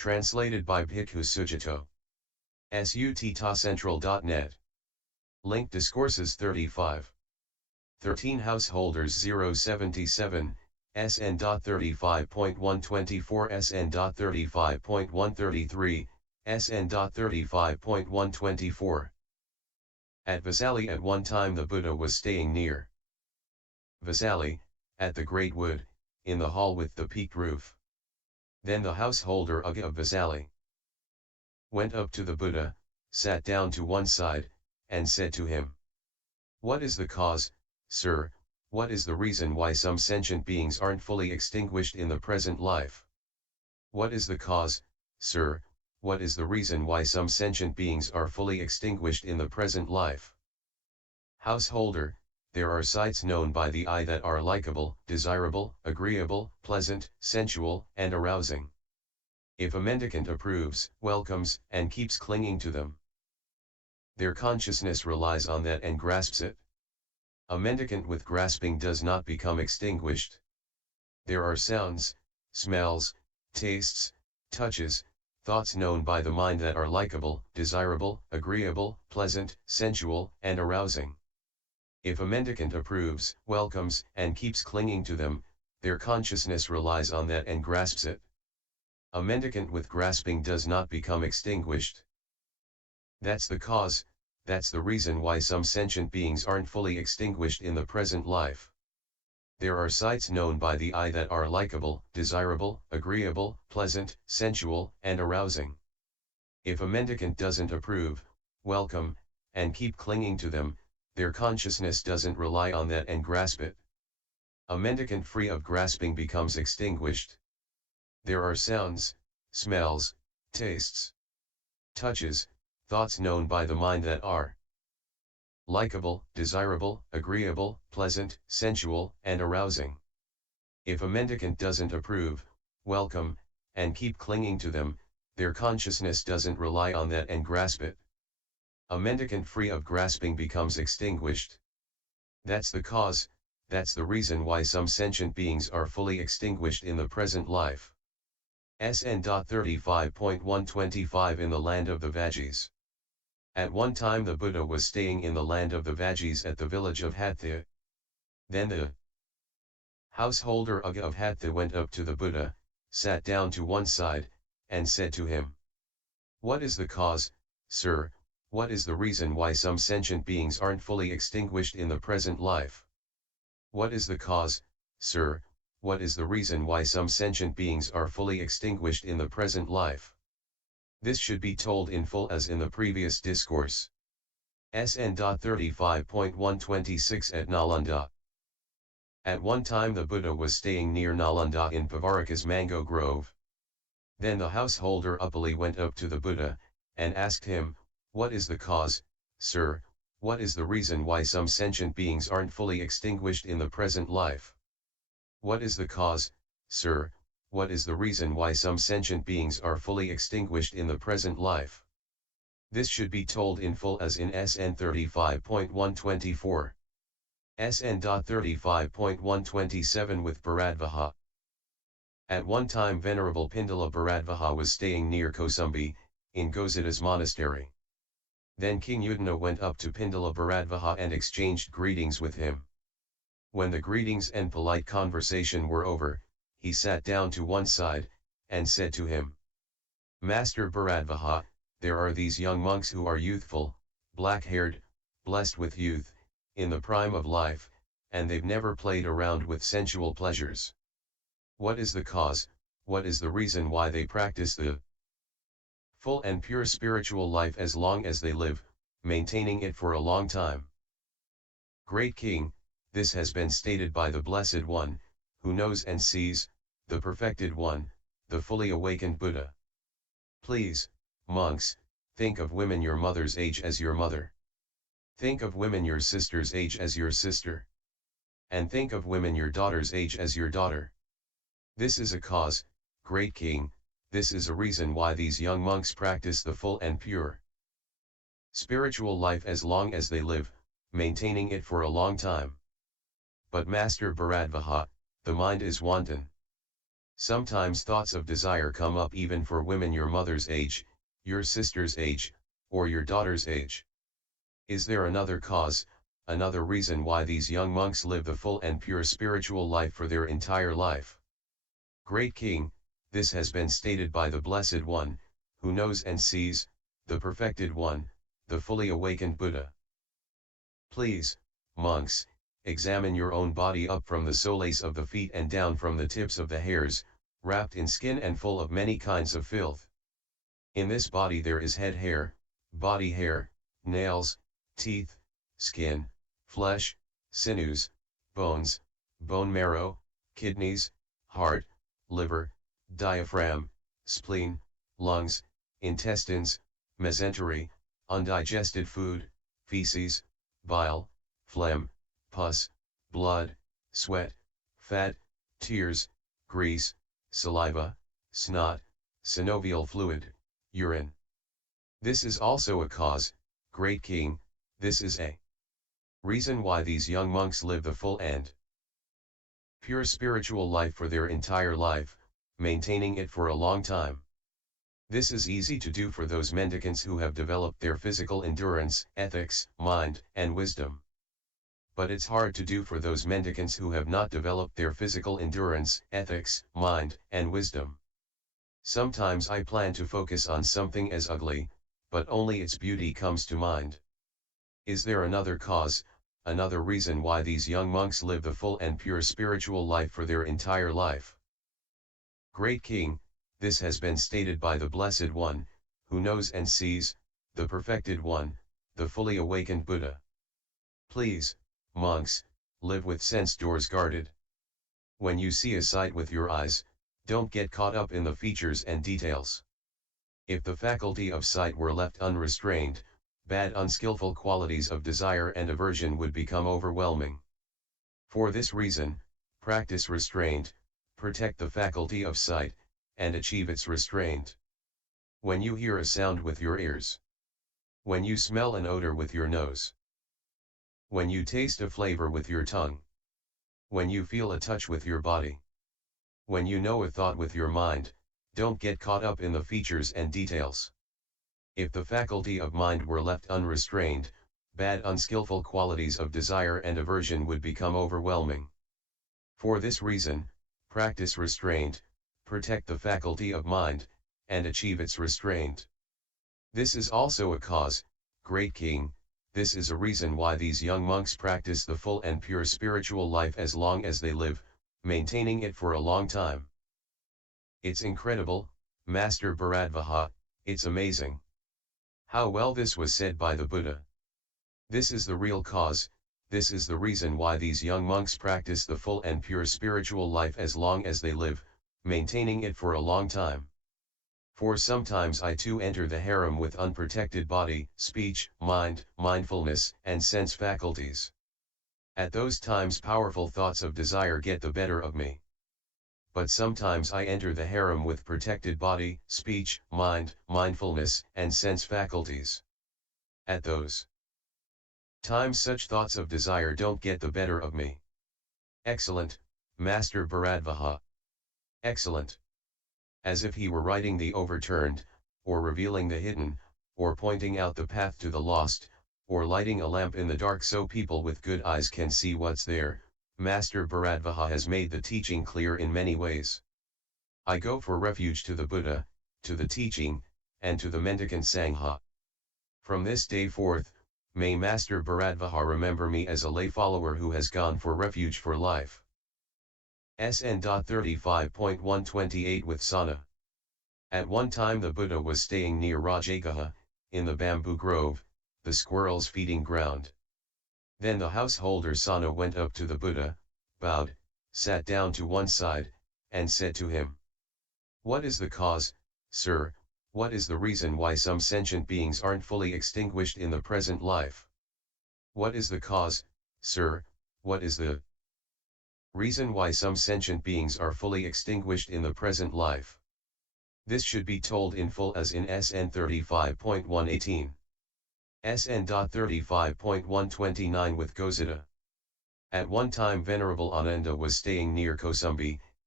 Translated by Bhikkhu Sujato. SUTTA-central.net. Link Discourses 35. 13 Householders 077, SN.35.124 SN.35.133, SN.35.124. At Vesali. At one time the Buddha was staying near Vesali, at the great wood, in the hall with the peaked roof. Then the householder Ugga of Vesali went up to the Buddha, sat down to one side, and said to him, "What is the cause, sir, what is the reason why some sentient beings aren't fully extinguished in the present life? What is the cause, sir, what is the reason why some sentient beings are fully extinguished in the present life?" Householder, there are sights known by the eye that are likable, desirable, agreeable, pleasant, sensual, and arousing. If a mendicant approves, welcomes, and keeps clinging to them, their consciousness relies on that and grasps it. A mendicant with grasping does not become extinguished. There are sounds, smells, tastes, touches, thoughts known by the mind that are likable, desirable, agreeable, pleasant, sensual, and arousing. If a mendicant approves, welcomes, and keeps clinging to them, their consciousness relies on that and grasps it. A mendicant with grasping does not become extinguished. That's the cause, that's the reason why some sentient beings aren't fully extinguished in the present life. There are sights known by the eye that are likable, desirable, agreeable, pleasant, sensual, and arousing. If a mendicant doesn't approve, welcome, and keep clinging to them, their consciousness doesn't rely on that and grasp it. A mendicant free of grasping becomes extinguished. There are sounds, smells, tastes, touches, thoughts known by the mind that are likable, desirable, agreeable, pleasant, sensual, and arousing. If a mendicant doesn't approve, welcome, and keep clinging to them, their consciousness doesn't rely on that and grasp it. A mendicant free of grasping becomes extinguished. That's the cause, that's the reason why some sentient beings are fully extinguished in the present life. SN.35.125 In the land of the Vajis. At one time the Buddha was staying in the land of the Vajis at the village of Hatha. Then the householder Ugga of Hatha went up to the Buddha, sat down to one side, and said to him, "What is the cause, sir, what is the reason why some sentient beings aren't fully extinguished in the present life? What is the cause, sir, what is the reason why some sentient beings are fully extinguished in the present life?" This should be told in full as in the previous discourse. SN.35.126 At Nalanda. At one time the Buddha was staying near Nalanda in Pavaraka's mango grove. Then the householder Uppali went up to the Buddha, and asked him, "What is the cause, sir, what is the reason why some sentient beings aren't fully extinguished in the present life? What is the cause, sir, what is the reason why some sentient beings are fully extinguished in the present life?" This should be told in full as in SN.35.124. SN.35.127 with Bharadvaja. At one time Venerable Pindala Bharadvaja was staying near Kosumbi, in Gosita's monastery. Then King Udana went up to Pindala Bharadvaja and exchanged greetings with him. When the greetings and polite conversation were over, he sat down to one side, and said to him, "Master Bharadvaja, there are these young monks who are youthful, black-haired, blessed with youth, in the prime of life, and they've never played around with sensual pleasures. What is the cause, what is the reason why they practice the full and pure spiritual life as long as they live, maintaining it for a long time?" Great King, this has been stated by the Blessed One, who knows and sees, the Perfected One, the fully awakened Buddha. Please, monks, think of women your mother's age as your mother. Think of women your sister's age as your sister. And think of women your daughter's age as your daughter. This is a cause, Great King, this is a reason why these young monks practice the full and pure spiritual life as long as they live, maintaining it for a long time. But Master Bharadvaja, the mind is wanton. Sometimes thoughts of desire come up even for women your mother's age, your sister's age, or your daughter's age. Is there another cause, another reason why these young monks live the full and pure spiritual life for their entire life? Great King, this has been stated by the Blessed One, who knows and sees, the Perfected One, the fully awakened Buddha. Please, monks, examine your own body up from the soles of the feet and down from the tips of the hairs, wrapped in skin and full of many kinds of filth. In this body there is head hair, body hair, nails, teeth, skin, flesh, sinews, bones, bone marrow, kidneys, heart, liver, diaphragm, spleen, lungs, intestines, mesentery, undigested food, feces, bile, phlegm, pus, blood, sweat, fat, tears, grease, saliva, snot, synovial fluid, urine. This is also a cause, Great King, this is a reason why these young monks live the full and pure spiritual life for their entire life, maintaining it for a long time. This is easy to do for those mendicants who have developed their physical endurance, ethics, mind, and wisdom. But it's hard to do for those mendicants who have not developed their physical endurance, ethics, mind, and wisdom. Sometimes I plan to focus on something as ugly, but only its beauty comes to mind. Is there another cause, another reason why these young monks live the full and pure spiritual life for their entire life? Great King, this has been stated by the Blessed One, who knows and sees, the Perfected One, the fully awakened Buddha. Please, monks, live with sense doors guarded. When you see a sight with your eyes, don't get caught up in the features and details. If the faculty of sight were left unrestrained, bad unskillful qualities of desire and aversion would become overwhelming. For this reason, practice restraint, protect the faculty of sight, and achieve its restraint. When you hear a sound with your ears, when you smell an odor with your nose, when you taste a flavor with your tongue, when you feel a touch with your body, when you know a thought with your mind, don't get caught up in the features and details. If the faculty of mind were left unrestrained, bad unskillful qualities of desire and aversion would become overwhelming. For this reason, practice restraint, protect the faculty of mind, and achieve its restraint. This is also a cause, Great King, this is a reason why these young monks practice the full and pure spiritual life as long as they live, maintaining it for a long time. It's incredible, Master Bharadvaja, it's amazing. How well this was said by the Buddha. This is the real cause, this is the reason why these young monks practice the full and pure spiritual life as long as they live, maintaining it for a long time. For sometimes I too enter the harem with unprotected body, speech, mind, mindfulness, and sense faculties. At those times powerful thoughts of desire get the better of me. But sometimes I enter the harem with protected body, speech, mind, mindfulness, and sense faculties. At those times such thoughts of desire don't get the better of me. Excellent, Master Bharadvaja. Excellent. As if he were writing the overturned, or revealing the hidden, or pointing out the path to the lost, or lighting a lamp in the dark so people with good eyes can see what's there. Master Bharadvaja has made the teaching clear in many ways. I go for refuge to the Buddha, to the teaching, and to the mendicant Sangha. From this day forth, may Master Bharadvaja remember me as a lay follower who has gone for refuge for life. SN.35.128 with Sana. At one time the Buddha was staying near Rajagaha, in the bamboo grove, the squirrels' feeding ground. Then the householder Sana went up to the Buddha, bowed, sat down to one side, and said to him, "What is the cause, sir, what is the reason why some sentient beings aren't fully extinguished in the present life? What is the cause, sir, what is the reason why some sentient beings are fully extinguished in the present life?" This should be told in full as in SN.35.118. SN.35.129 with Gosita. At one time Venerable Ananda was staying near Kosumbi,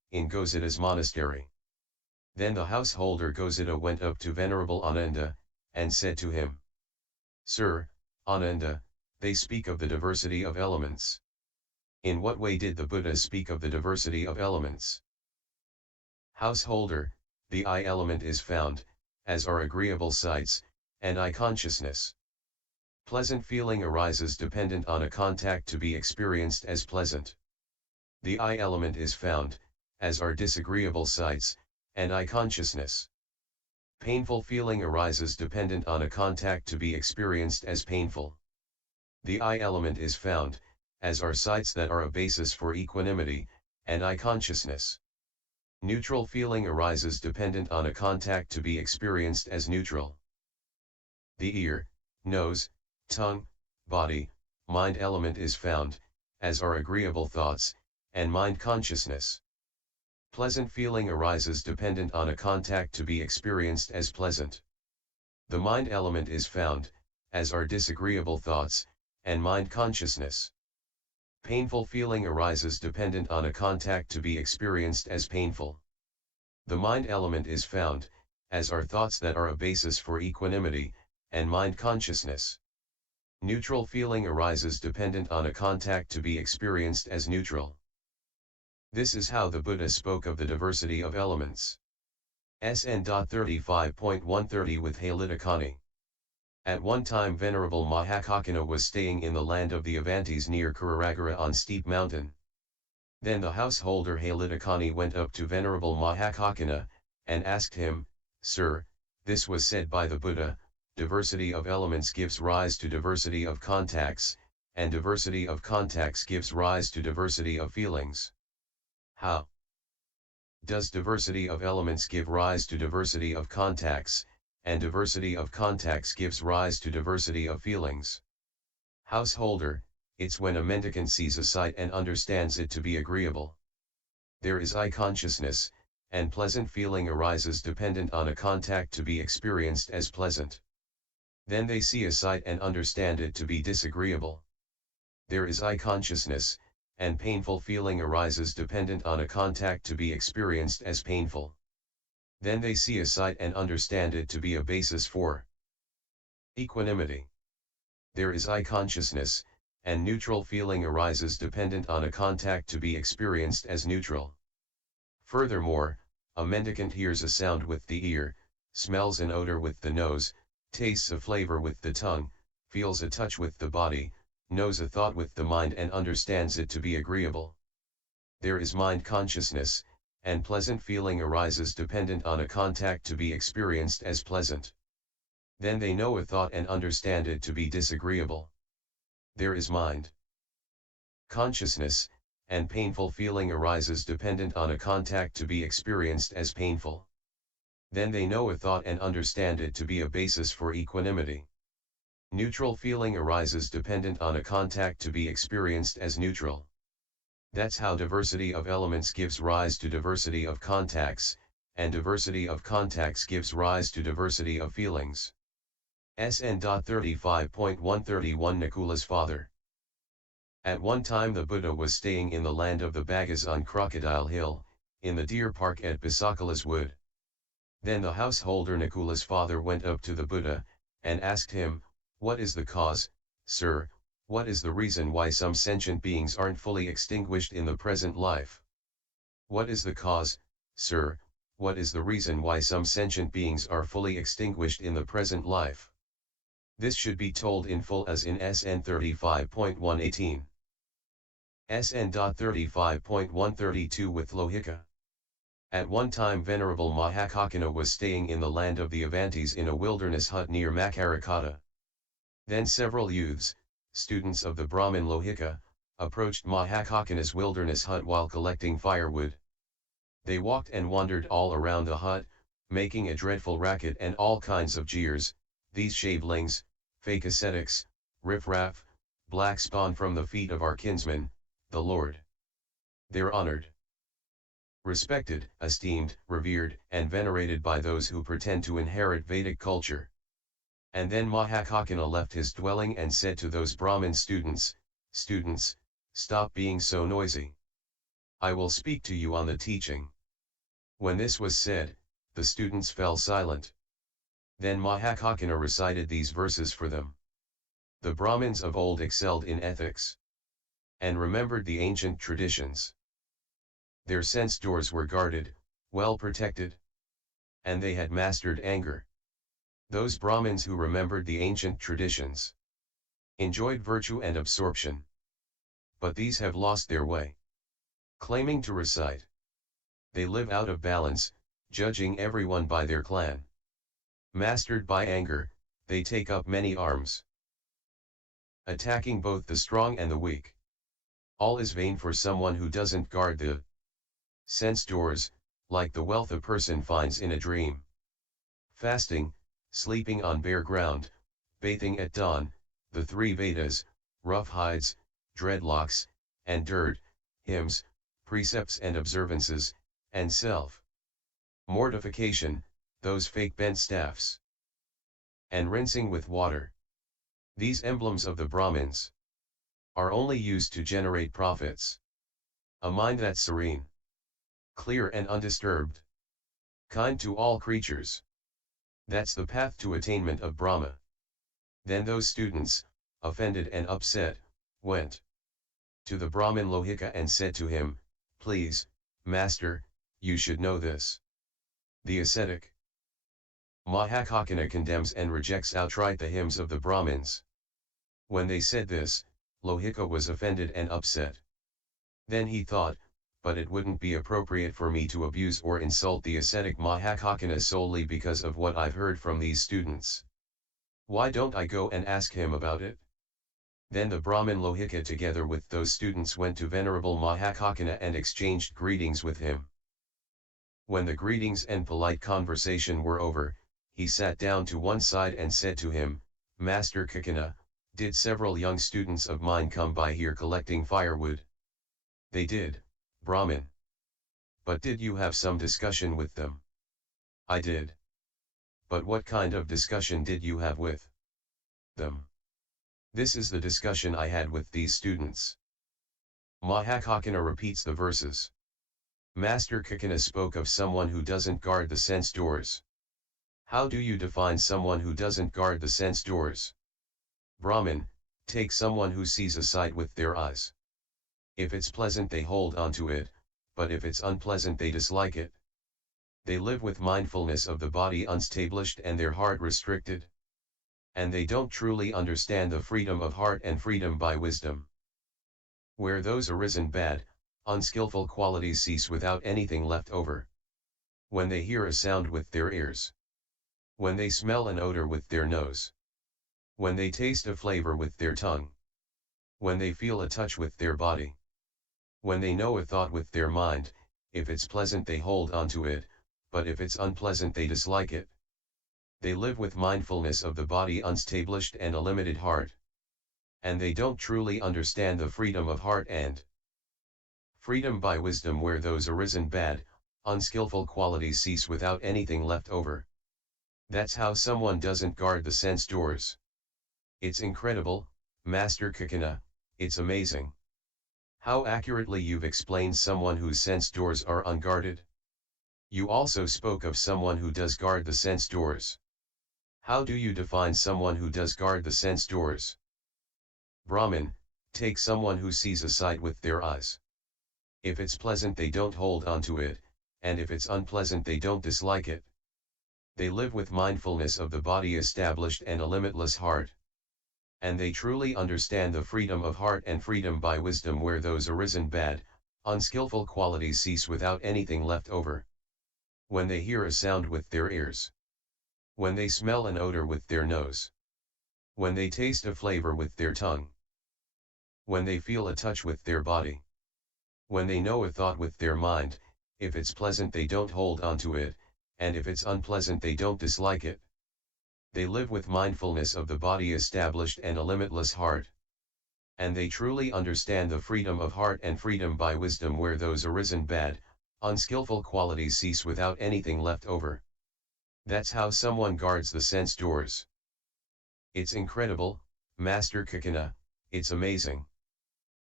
in Gosita's monastery. Then the householder Gosita went up to Venerable Ananda, and said to him, "Sir, Ananda, they speak of the diversity of elements. In what way did the Buddha speak of the diversity of elements?" Householder, the I element is found, as are agreeable sights, and I consciousness. Pleasant feeling arises dependent on a contact to be experienced as pleasant. The I element is found, as are disagreeable sights, and I consciousness. Painful feeling arises dependent on a contact to be experienced as painful. The I element is found, as are sights that are a basis for equanimity, and I consciousness. Neutral feeling arises dependent on a contact to be experienced as neutral. The ear, nose, tongue, body, mind element is found, as are agreeable thoughts, and mind consciousness. Pleasant feeling arises dependent on a contact to be experienced as pleasant. The mind element is found, as are disagreeable thoughts, and mind consciousness. Painful feeling arises dependent on a contact to be experienced as painful. The mind element is found, as are thoughts that are a basis for equanimity, and mind consciousness. Neutral feeling arises dependent on a contact to be experienced as neutral. This is how the Buddha spoke of the diversity of elements. SN.35.130 with Haladakani. At one time Venerable Mahakaccana was staying in the land of the Avantis near Kuraragara on steep mountain. Then the householder Haladakani went up to Venerable Mahakaccana, and asked him, "Sir, this was said by the Buddha, diversity of elements gives rise to diversity of contacts, and diversity of contacts gives rise to diversity of feelings. How does diversity of elements give rise to diversity of contacts, and diversity of contacts gives rise to diversity of feelings?" Householder, it's when a mendicant sees a sight and understands it to be agreeable. There is I consciousness, and pleasant feeling arises dependent on a contact to be experienced as pleasant. Then they see a sight and understand it to be disagreeable. There is I consciousness, and painful feeling arises dependent on a contact to be experienced as painful. Then they see a sight and understand it to be a basis for equanimity. There is I consciousness, and neutral feeling arises dependent on a contact to be experienced as neutral. Furthermore, a mendicant hears a sound with the ear, smells an odor with the nose, tastes a flavor with the tongue, feels a touch with the body, knows a thought with the mind and understands it to be agreeable. There is mind consciousness, and pleasant feeling arises dependent on a contact to be experienced as pleasant. Then they know a thought and understand it to be disagreeable. There is mind consciousness, and painful feeling arises dependent on a contact to be experienced as painful. Then they know a thought and understand it to be a basis for equanimity. Neutral feeling arises dependent on a contact to be experienced as neutral. That's how diversity of elements gives rise to diversity of contacts, and diversity of contacts gives rise to diversity of feelings. SN.35.131 Nakula's father. At one time the Buddha was staying in the land of the Bhagas on Crocodile Hill, in the deer park at Bisakala's wood. Then the householder Nakula's father went up to the Buddha, and asked him, "What is the cause, sir, what is the reason why some sentient beings aren't fully extinguished in the present life? What is the cause, sir, what is the reason why some sentient beings are fully extinguished in the present life?" This should be told in full as in SN.35.118. SN.35.132 with Lohika. At one time Venerable Mahakaccana was staying in the land of the Avantis in a wilderness hut near Makarikata. Then several youths, students of the Brahmin Lohika, approached Mahakaccana's wilderness hut while collecting firewood. They walked and wandered all around the hut, making a dreadful racket and all kinds of jeers. These shavelings, fake ascetics, riffraff, black spawn from the feet of our kinsman, the Lord. They're honored, respected, esteemed, revered, and venerated by those who pretend to inherit Vedic culture. And then Mahakaccana left his dwelling and said to those Brahmin students, "Students, stop being so noisy. I will speak to you on the teaching. When this was said, the students fell silent. Then Mahakaccana recited these verses for them. The Brahmins of old excelled in ethics and remembered the ancient traditions. Their sense doors were guarded, well protected, and they had mastered anger. Those Brahmins who remembered the ancient traditions enjoyed virtue and absorption. But these have lost their way. Claiming to recite, they live out of balance, judging everyone by their clan. Mastered by anger, they take up many arms, attacking both the strong and the weak. All is vain for someone who doesn't guard the sense doors, like the wealth a person finds in a dream. Fasting, sleeping on bare ground, bathing at dawn, the three Vedas, rough hides, dreadlocks, and dirt, hymns, precepts and observances, and self-mortification, those fake bent staffs, and rinsing with water. These emblems of the Brahmins are only used to generate profits. A mind that's serene, clear and undisturbed, kind to all creatures. That's the path to attainment of Brahma. Then those students, offended and upset, went to the Brahmin Lohika and said to him, "Please, Master, you should know this. The ascetic Mahakaccana condemns and rejects outright the hymns of the Brahmins." When they said this, Lohika was offended and upset. Then he thought, but it wouldn't be appropriate for me to abuse or insult the ascetic Mahakaccana solely because of what I've heard from these students. Why don't I go and ask him about it? Then the Brahmin Lohika together with those students went to Venerable Mahakaccana and exchanged greetings with him. When the greetings and polite conversation were over, he sat down to one side and said to him, "Master Kaccana, did several young students of mine come by here collecting firewood?" "They did, Brahmin." "But did you have some discussion with them?" "I did." "But what kind of discussion did you have with them?" "This is the discussion I had with these students." Mahakaccana repeats the verses. Master Kaccana spoke of someone who doesn't guard the sense doors. How do you define someone who doesn't guard the sense doors? Brahmin, take someone who sees a sight with their eyes. If it's pleasant they hold on to it, but if it's unpleasant they dislike it. They live with mindfulness of the body unstablished and their heart restricted. And they don't truly understand the freedom of heart and freedom by wisdom. Where those arisen bad, unskillful qualities cease without anything left over. When they hear a sound with their ears. When they smell an odor with their nose. When they taste a flavor with their tongue. When they feel a touch with their body. When they know a thought with their mind, if it's pleasant they hold on to it, but if it's unpleasant they dislike it. They live with mindfulness of the body unstablished and a limited heart. And they don't truly understand the freedom of heart and freedom by wisdom where those arisen bad, unskillful qualities cease without anything left over. That's how someone doesn't guard the sense doors. It's incredible, Master Kaccana, it's amazing. How accurately you've explained someone whose sense doors are unguarded. You also spoke of someone who does guard the sense doors. How do you define someone who does guard the sense doors? Brahmin, take someone who sees a sight with their eyes. If it's pleasant they don't hold on to it, and if it's unpleasant they don't dislike it. They live with mindfulness of the body established and a limitless heart. And they truly understand the freedom of heart and freedom by wisdom where those arisen bad, unskillful qualities cease without anything left over. When they hear a sound with their ears. When they smell an odor with their nose. When they taste a flavor with their tongue. When they feel a touch with their body. When they know a thought with their mind, if it's pleasant they don't hold on to it, and if it's unpleasant they don't dislike it. They live with mindfulness of the body established and a limitless heart. And they truly understand the freedom of heart and freedom by wisdom where those arisen bad, unskillful qualities cease without anything left over. That's how someone guards the sense doors. It's incredible, Master Kaccana, it's amazing.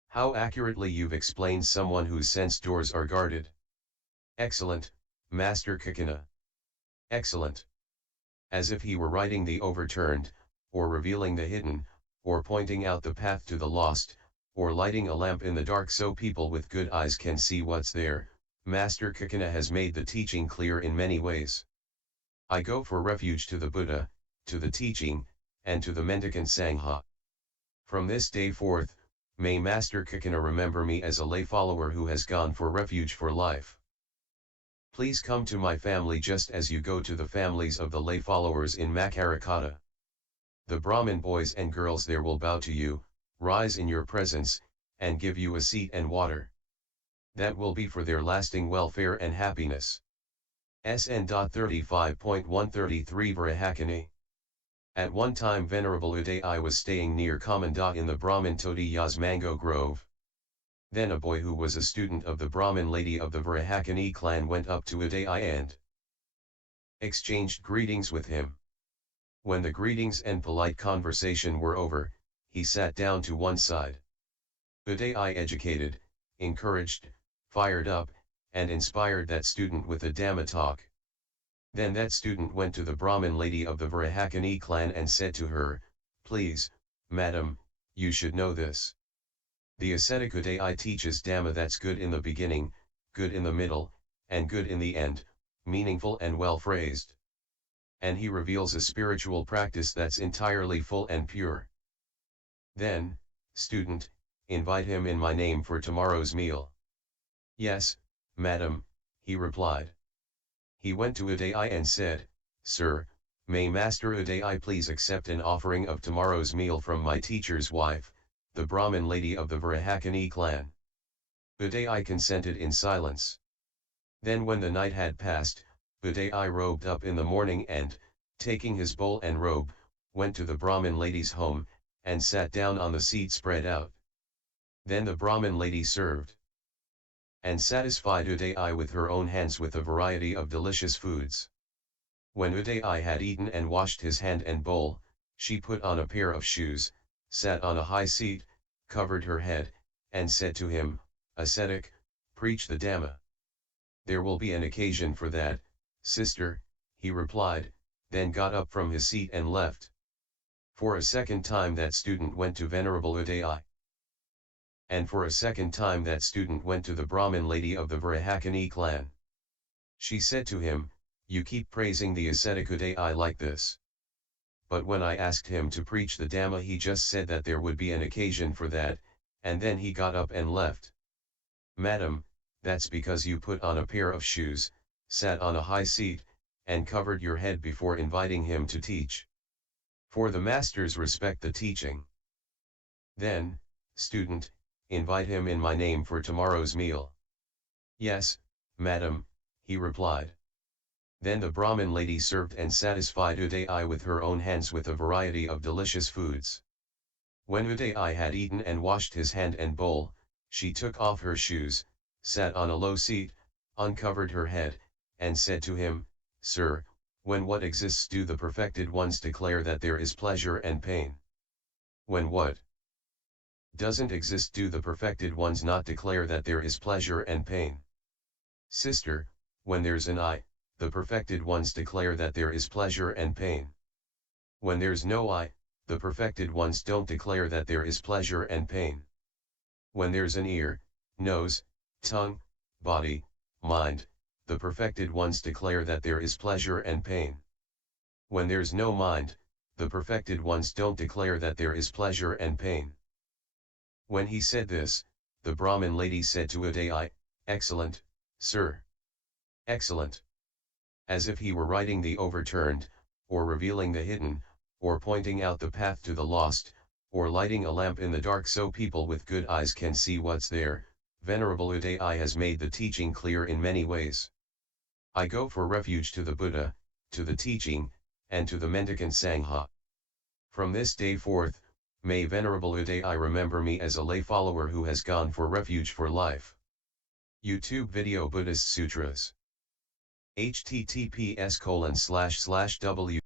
How accurately you've explained someone whose sense doors are guarded. Excellent, Master Kakana. Excellent. As if he were writing the overturned, or revealing the hidden, or pointing out the path to the lost, or lighting a lamp in the dark so people with good eyes can see what's there. Master Kakana has made the teaching clear in many ways. I go for refuge to the Buddha, to the teaching, and to the mendicant Sangha. From this day forth, may Master Kakana remember me as a lay follower who has gone for refuge for life. Please come to my family just as you go to the families of the lay followers in Makarakata. The Brahmin boys and girls there will bow to you, rise in your presence, and give you a seat and water. That will be for their lasting welfare and happiness. SN.35.123 Vrahakani. At one time Venerable Udai was staying near Kamanda in the Brahmin Todiya's mango grove. Then a boy who was a student of the Brahmin lady of the Vrahakani clan went up to Udai and exchanged greetings with him. When the greetings and polite conversation were over, he sat down to one side. Udai educated, encouraged, fired up, and inspired that student with a Dhamma talk. Then that student went to the Brahmin lady of the Vrahakani clan and said to her, "Please, madam, you should know this. The ascetic Udai teaches Dhamma that's good in the beginning, good in the middle, and good in the end, meaningful and well phrased. And he reveals a spiritual practice that's entirely full and pure. Then, student, invite him in my name for tomorrow's meal." "Yes, madam," he replied. He went to Udai and said, "Sir, may Master Udai please accept an offering of tomorrow's meal from my teacher's wife, the Brahmin lady of the Vrahakani clan." Udai consented in silence. Then when the night had passed, Udai robed up in the morning and, taking his bowl and robe, went to the Brahmin lady's home, and sat down on the seat spread out. Then the Brahmin lady served and satisfied Udai with her own hands with a variety of delicious foods. When Udai had eaten and washed his hand and bowl, she put on a pair of shoes, sat on a high seat, covered her head, and said to him, "Ascetic, preach the Dhamma." "There will be an occasion for that, sister," he replied, then got up from his seat and left. For a second time that student went to Venerable Udai. And for a second time that student went to the Brahmin lady of the Vrahakani clan. She said to him, "You keep praising the ascetic Udai like this. But when I asked him to preach the Dhamma he just said that there would be an occasion for that, and then he got up and left." "Madam, that's because you put on a pair of shoes, sat on a high seat, and covered your head before inviting him to teach. For the masters respect the teaching. Then, student, invite him in my name for tomorrow's meal." "Yes, madam," he replied. Then the Brahmin lady served and satisfied Udai with her own hands with a variety of delicious foods. When Udai had eaten and washed his hand and bowl, she took off her shoes, sat on a low seat, uncovered her head, and said to him, "Sir, when what exists do the perfected ones declare that there is pleasure and pain? When what doesn't exist do the perfected ones not declare that there is pleasure and pain? Sister, when there's an I, the perfected ones declare that there is pleasure and pain. When there's no I, the perfected ones don't declare that there is pleasure and pain. When there's an ear, nose, tongue, body, mind, the perfected ones declare that there is pleasure and pain. When there's no mind, the perfected ones don't declare that there is pleasure and pain." When he said this, the Brahmin lady said to Udai, "Excellent, sir. Excellent." As if he were writing the overturned, or revealing the hidden, or pointing out the path to the lost, or lighting a lamp in the dark so people with good eyes can see what's there, Venerable Udai has made the teaching clear in many ways. I go for refuge to the Buddha, to the teaching, and to the mendicant Sangha. From this day forth, may Venerable Udai remember me as a lay follower who has gone for refuge for life. YouTube video Buddhist Sutras. https://w